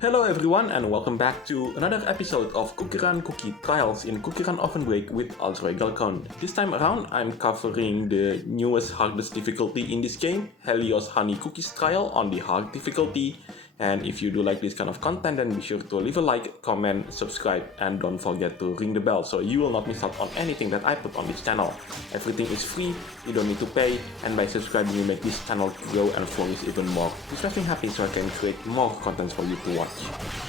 Hello everyone and welcome back to another episode of CookieRun Cookie Trials in CookieRunOvenBreak with Galcon. This time around I'm covering the newest hardest difficulty in this game, Helioshoneycookie on the hard difficulty. And if you do like this kind of content, then be sure to leave a like, comment, subscribe, and don't forget to ring the bell so you will not miss out on anything that I put on this channel. Everything is free, you don't need to pay, and by subscribing you make this channel grow and flourish even more. This makes me happy so I can create more content for you to watch.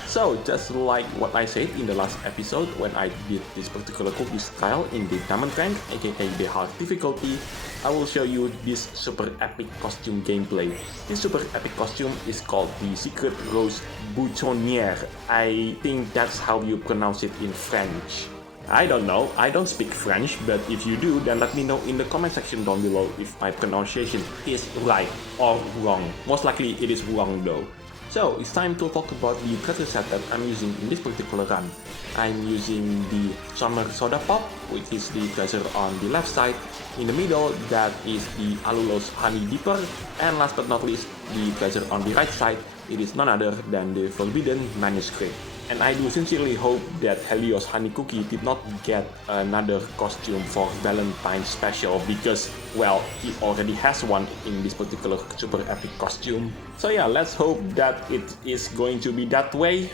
So, just like what I said in the last episode when I did this particular cookies trial in the Diamond rank, aka the hard difficulty, I will show you this super epic costume gameplay. This super epic costume is called the Secret Rose Boutonniere. I think that's how you pronounce it in French. I don't know, I don't speak French, but if you do, then let me know in the comment section down below if my pronunciation is right or wrong. Most likely it is wrong though. So, it's time to talk about the treasure set that I'm using in this particular run. I'm using the Summer Soda Pop, which is the treasure on the left side. In the middle, that is the Allulose Honey Dipper. And last but not least, the treasure on the right side, it is none other than the Forbidden Manuscript. And I do sincerely hope that Helioshoneycookie did not get another costume for Valentine special because, well, he already has one in this particular super epic costume. So yeah, let's hope that it is going to be that way.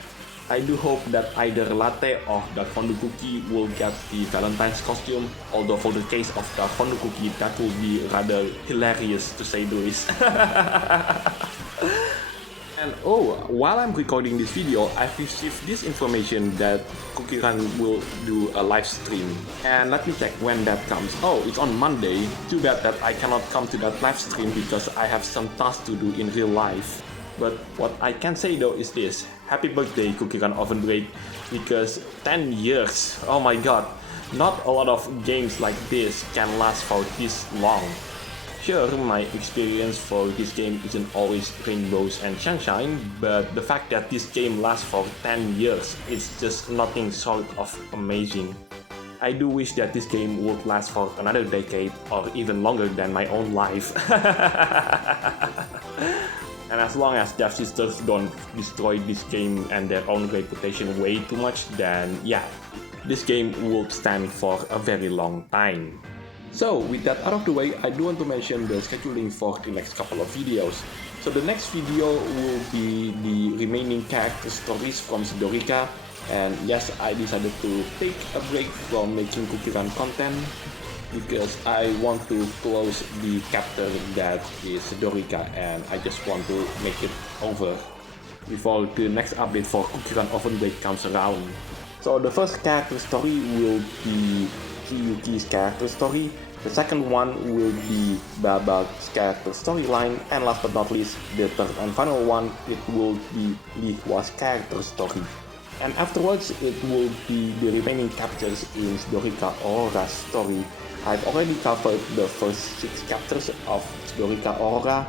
I do hope that either Latte or Dark Fondue Cookie will get the Valentine's costume, although for the case of Dark Fondue Cookie, that will be rather hilarious to say the least. And oh, while I'm recording this video, I've received this information that CookieRun will do a live stream. And let me check when that comes. Oh, it's on Monday. Too bad that I cannot come to that live stream because I have some tasks to do in real life. But what I can say though is this: happy birthday CookieRunOvenBreak, because 10 years, oh my god, not a lot of games like this can last for this long. Sure, my experience for this game isn't always rainbows and sunshine, but the fact that this game lasts for 10 years is just nothing short of amazing. I do wish that this game would last for another decade or even longer than my own life. And as long as Devsisters don't destroy this game and their own reputation way too much, then yeah, this game will stand for a very long time. So, with that out of the way, I do want to mention the scheduling for the next couple of videos. So the next video will be the remaining character stories from Sidorica. And yes, I decided to take a break from making CookieRun content because I want to close the chapter that is Sidorica and I just want to make it over before the next update for CookieRunOvenBreak comes around. So the first character story will be Kiyuki's character story. The second one will be Baba's character storyline, and last but not least, the third and final one, it will be Lihua's character story. And afterwards, it will be the remaining chapters in Sidorica Aurora's story. I've already covered the first 6 chapters of Sidorica Aurora,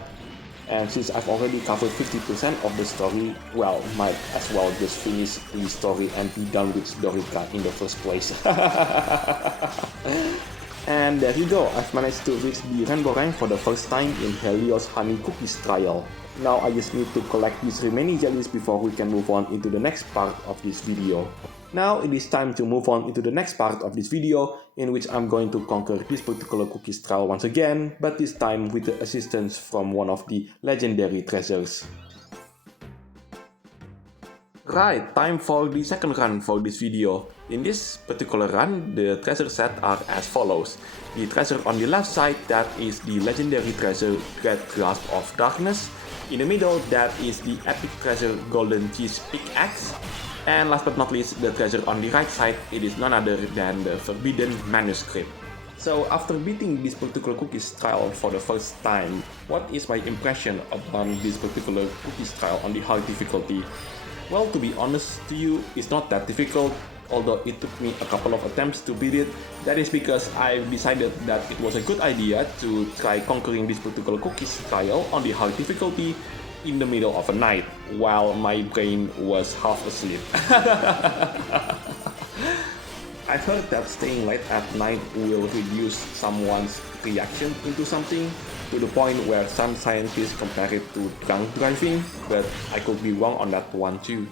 and since I've already covered 50% of the story, well, might as well just finish the story and be done with Sidorica in the first place. And there you go, I've managed to reach the Rainbowrank for the first time in Helioshoneycookie's trial. Now I just need to collect these remaining jellies before we can move on into the next part of this video. Now it is time to move on into the next part of this video, in which I'm going to conquer this particular cookies trial once again, but this time with the assistance from one of the legendary treasures. Right, time for the second run for this video. In this particular run, the treasure set are as follows. The treasure on the left side, that is the legendary treasure Great Grasp of Darkness. In the middle, that is the epic treasure Golden Cheese Pickaxe. And last but not least, the treasure on the right side, it is none other than the Forbidden Manuscript. So after beating this particular cookies trial for the first time, what is my impression upon this particular cookies trial on the hard difficulty? Well, to be honest to you, it's not that difficult, although it took me a couple of attempts to beat it. That is because I decided that it was a good idea to try conquering this particular cookies trial on the hard difficulty in the middle of a night, while my brain was half asleep. I've heard that staying late at night will reduce someone's reaction into something to the point where some scientists compare it to drunk driving, but I could be wrong on that one too.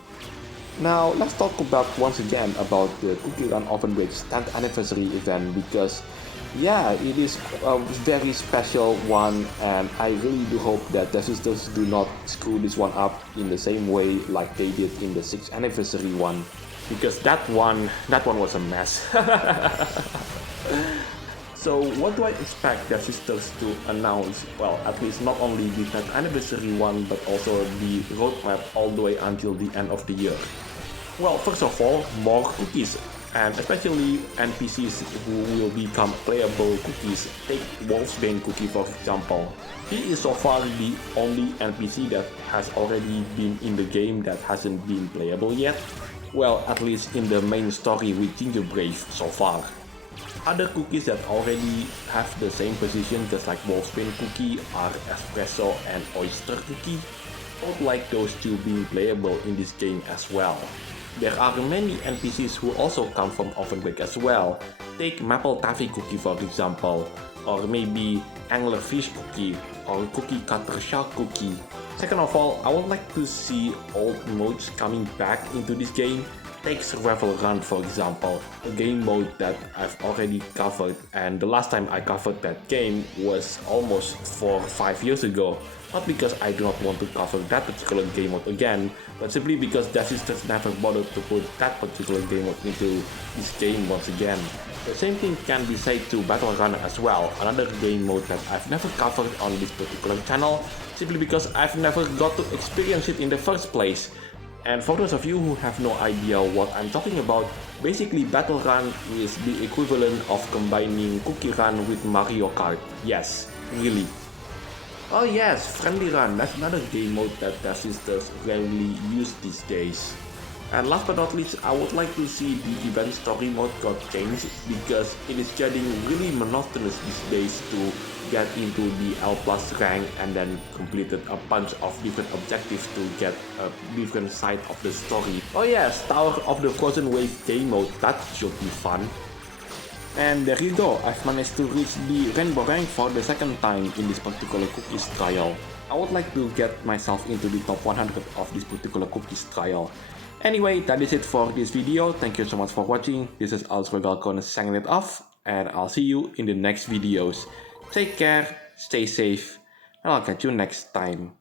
Now let's talk about once again about the CookieRunOvenBreak's 10th anniversary event, because yeah, it is a very special one, and I really do hope that Devsisters do not screw this one up in the same way like they did in the 6th anniversary one, because that one was a mess. So what do I expect Devsisters to announce? Well, at least not only the 10th anniversary one, but also the roadmap all the way until the end of the year. Well, first of all, more cookies, and especially NPCs who will become playable cookies. Take Wolfsbane Cookie for example. He is so far the only NPC that has already been in the game that hasn't been playable yet. Well, at least in the main story with Gingerbrave so far. Other cookies that already have the same position just like Wolfsbane Cookie are Espresso and Oyster Cookie. I would like those two being playable in this game as well. There are many NPCs who also come from Ovenbreak as well. Take Maple Taffy Cookie for example, or maybe Anglerfish Cookie, or Cookie Cutter Shark Cookie. Second of all, I would like to see old modes coming back into this game. Take Survival Run for example, a game mode that I've already covered, and the last time I covered that game was almost 4 or 5 years ago. Not because I do not want to cover that particular game mode again, but simply because Devsisters never bothered to put that particular game mode into this game once again. The same thing can be said to Battle Runner as well, another game mode that I've never covered on this particular channel, simply because I've never got to experience it in the first place. And for those of you who have no idea what I'm talking about, basically Battle Run is the equivalent of combining CookieRun with Mario Kart. Yes, really. Oh yes, Friendly Run, that's another game mode that Devsisters rarely use these days. And last but not least, I would like to see the event story mode got changed, because it is getting really monotonous these days to get into the L+ rank and then completed a bunch of different objectives to get a different side of the story. Oh yes, Tower of the Frozen Wave game mode, that should be fun. And there you go, I've managed to reach the Rainbowrank for the second time in this particular cookies trial. I would like to get myself into the top 100 of this particular cookies trial. Anyway, that is it for this video. Thank you so much for watching. This is Allulose signing it off, and I'll see you in the next videos. Take care, stay safe, and I'll catch you next time.